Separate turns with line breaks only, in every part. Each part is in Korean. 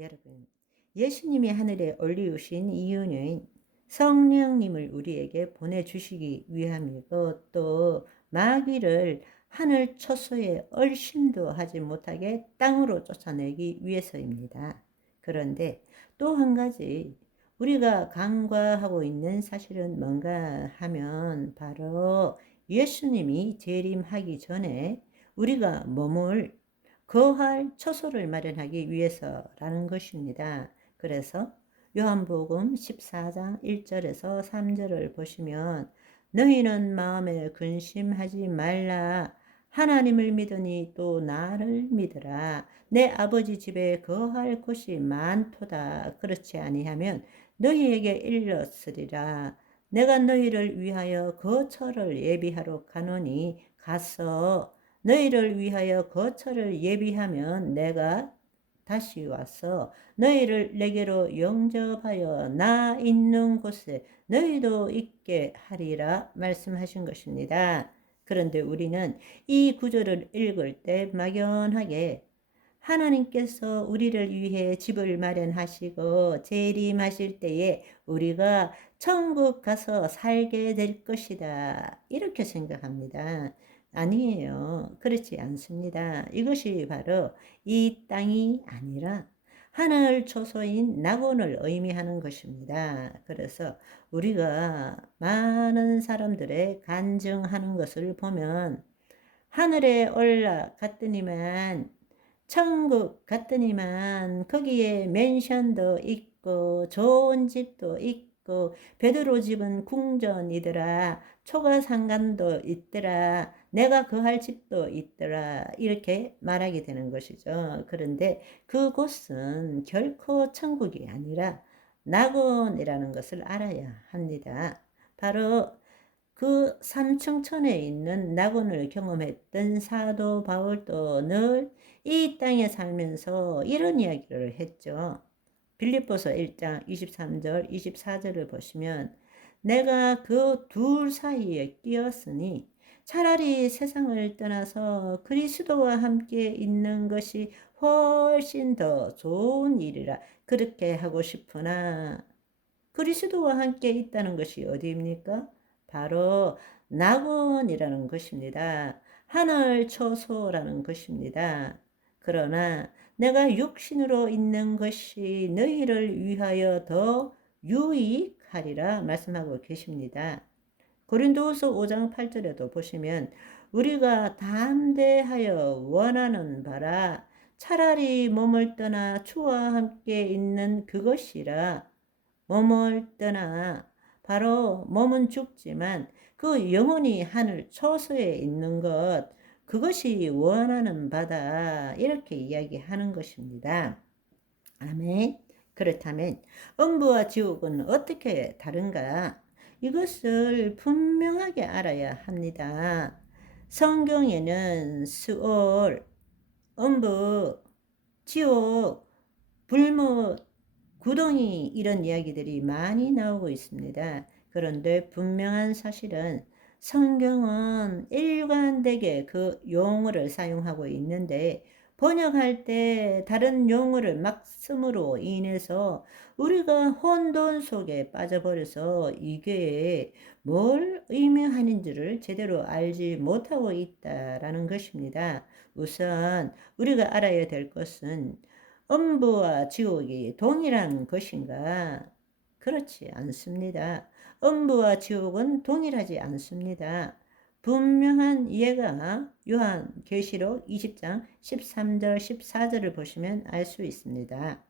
여러분, 예수님이 하늘에 올리우신 이유는 성령님을 우리에게 보내주시기 위함이고 또 마귀를 하늘 초소에 얼씬도 하지 못하게 땅으로 쫓아내기 위해서입니다. 그런데 또 한 가지 우리가 간과하고 있는 사실은 뭔가 하면 바로 예수님이 재림하기 전에 우리가 몸을 거할 처소를 마련하기 위해서라는 것입니다. 그래서 요한복음 14장 1절에서 3절을 보시면 너희는 마음에 근심하지 말라. 하나님을 믿으니 또 나를 믿으라. 내 아버지 집에 거할 곳이 많도다. 그렇지 아니하면 너희에게 일렀으리라. 내가 너희를 위하여 거처를 예비하러 가노니 가서 너희를 위하여 거처를 예비하면 내가 다시 와서 너희를 내게로 영접하여 나 있는 곳에 너희도 있게 하리라 말씀하신 것입니다. 그런데 우리는 이 구절을 읽을 때 막연하게 하나님께서 우리를 위해 집을 마련하시고 재림하실 때에 우리가 천국 가서 살게 될 것이다. 이렇게 생각합니다. 아니에요. 그렇지 않습니다. 이것이 바로 이 땅이 아니라 하늘 초소인 낙원을 의미하는 것입니다. 그래서 우리가 많은 사람들의 간증하는 것을 보면 하늘에 올라갔더니만 천국 갔더니만 거기에 맨션도 있고 좋은 집도 있고 베드로 집은 궁전이더라 초가 상간도 있더라 내가 거할 집도 있더라 이렇게 말하게 되는 것이죠. 그런데 그곳은 결코 천국이 아니라 낙원이라는 것을 알아야 합니다. 바로 그 삼층천에 있는 낙원을 경험했던 사도 바울도 늘 이 땅에 살면서 이런 이야기를 했죠. 빌립보서 1장 23절 24절을 보시면 내가 그 둘 사이에 끼었으니 차라리 세상을 떠나서 그리스도와 함께 있는 것이 훨씬 더 좋은 일이라 그렇게 하고 싶으나 그리스도와 함께 있다는 것이 어디입니까? 바로 낙원이라는 것입니다. 하늘 초소라는 것입니다. 그러나 내가 육신으로 있는 것이 너희를 위하여 더 유익 하리라 말씀하고 계십니다. 고린도후서 5장 8절에도 보시면 우리가 담대하여 원하는 바라 차라리 몸을 떠나 주와 함께 있는 그것이라 몸을 떠나 바로 몸은 죽지만 그 영혼이 하늘 초소에 있는 것 그것이 원하는 바다 이렇게 이야기하는 것입니다. 아멘. 그렇다면 음부와 지옥은 어떻게 다른가? 이것을 분명하게 알아야 합니다. 성경에는 수올, 음부, 지옥, 불못, 구덩이 이런 이야기들이 많이 나오고 있습니다. 그런데 분명한 사실은 성경은 일관되게 그 용어를 사용하고 있는데 번역할 때 다른 용어를 막 씀으로 인해서 우리가 혼돈 속에 빠져버려서 이게 뭘 의미하는지를 제대로 알지 못하고 있다라는 것입니다. 우선 우리가 알아야 될 것은 음부와 지옥이 동일한 것인가? 그렇지 않습니다. 음부와 지옥은 동일하지 않습니다. 분명한 예가 요한 계시록 20장 13절 14절을 보시면 알 수 있습니다.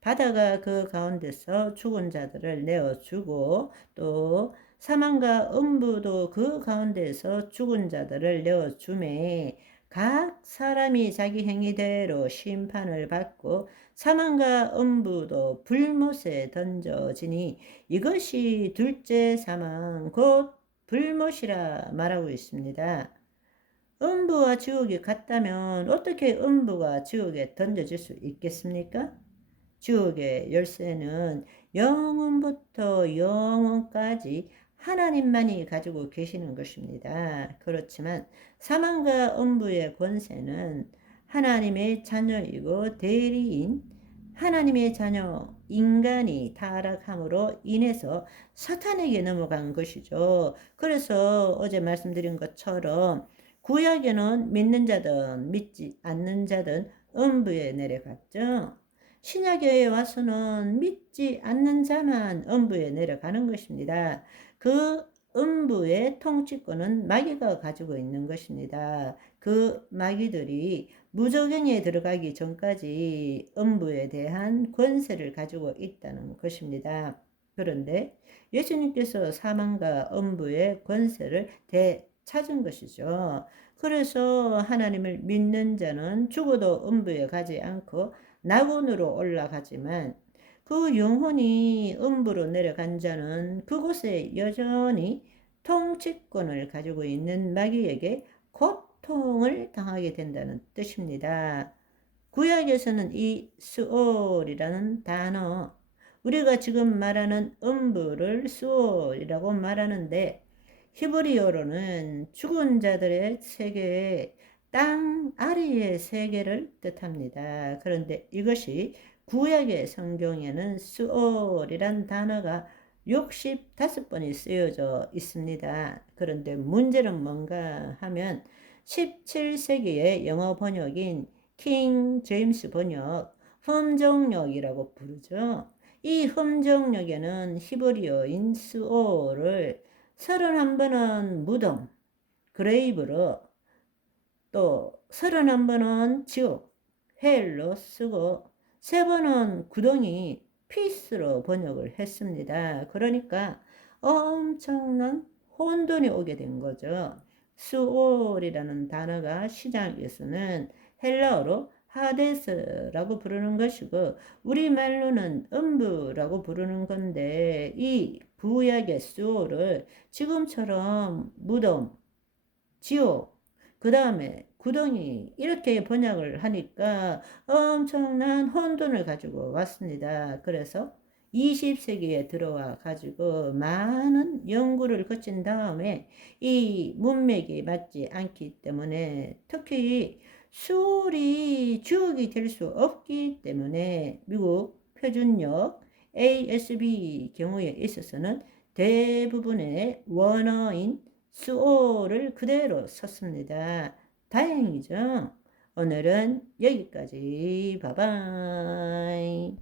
바다가 그 가운데서 죽은 자들을 내어주고 또 사망과 음부도 그 가운데서 죽은 자들을 내어주매 각 사람이 자기 행위대로 심판을 받고 사망과 음부도 불못에 던져지니 이것이 둘째 사망 곧 불못이라 말하고 있습니다. 음부와 지옥이 같다면 어떻게 음부가 지옥에 던져질 수 있겠습니까? 지옥의 열쇠는 영원부터 영원까지 하나님만이 가지고 계시는 것입니다. 그렇지만 사망과 음부의 권세는 하나님의 자녀이고 대리인 하나님의 자녀 인간이 타락함으로 인해서 사탄에게 넘어간 것이죠. 그래서 어제 말씀드린 것처럼 구약에는 믿는 자든 믿지 않는 자든 음부에 내려갔죠. 신약에 와서는 믿지 않는 자만 음부에 내려가는 것입니다. 그 음부의 통치권은 마귀가 가지고 있는 것입니다. 그 마귀들이 무적행에 들어가기 전까지 음부에 대한 권세를 가지고 있다는 것입니다. 그런데 예수님께서 사망과 음부의 권세를 되찾은 것이죠. 그래서 하나님을 믿는 자는 죽어도 음부에 가지 않고 낙원으로 올라가지만 그 영혼이 음부로 내려간 자는 그곳에 여전히 통치권을 가지고 있는 마귀에게 고통을 당하게 된다는 뜻입니다. 구약에서는 이 스올이라는 단어, 우리가 지금 말하는 음부를 스올이라고 말하는데 히브리어로는 죽은 자들의 세계에 땅 아래의 세계를 뜻합니다. 그런데 이것이 구약의 성경에는 스올이란 단어가 65번이 쓰여져 있습니다. 그런데 문제는 뭔가 하면 17세기의 영어 번역인 킹 제임스 번역 흠정역이라고 부르죠. 이 흠정역에는 히브리어인 스올을 31번은 무덤, 그레이브로 또 31번은 지옥, 헬로 쓰고 세 번은 구덩이 피스로 번역을 했습니다. 그러니까 엄청난 혼돈이 오게 된 거죠. 수올이라는 단어가 시장에서는 헬라어로 하데스라고 부르는 것이고 우리말로는 음부라고 부르는 건데 이 구약의 수올을 지금처럼 무덤, 지옥, 그 다음에 구덩이 이렇게 번역을 하니까 엄청난 혼돈을 가지고 왔습니다. 그래서 20세기에 들어와 가지고 많은 연구를 거친 다음에 이 문맥이 맞지 않기 때문에 특히 수울이 주역이 될 수 없기 때문에 미국 표준역 ASB 경우에 있어서는 대부분의 원어인 수오를 그대로 썼습니다. 다행이죠. 오늘은 여기까지. 바바이.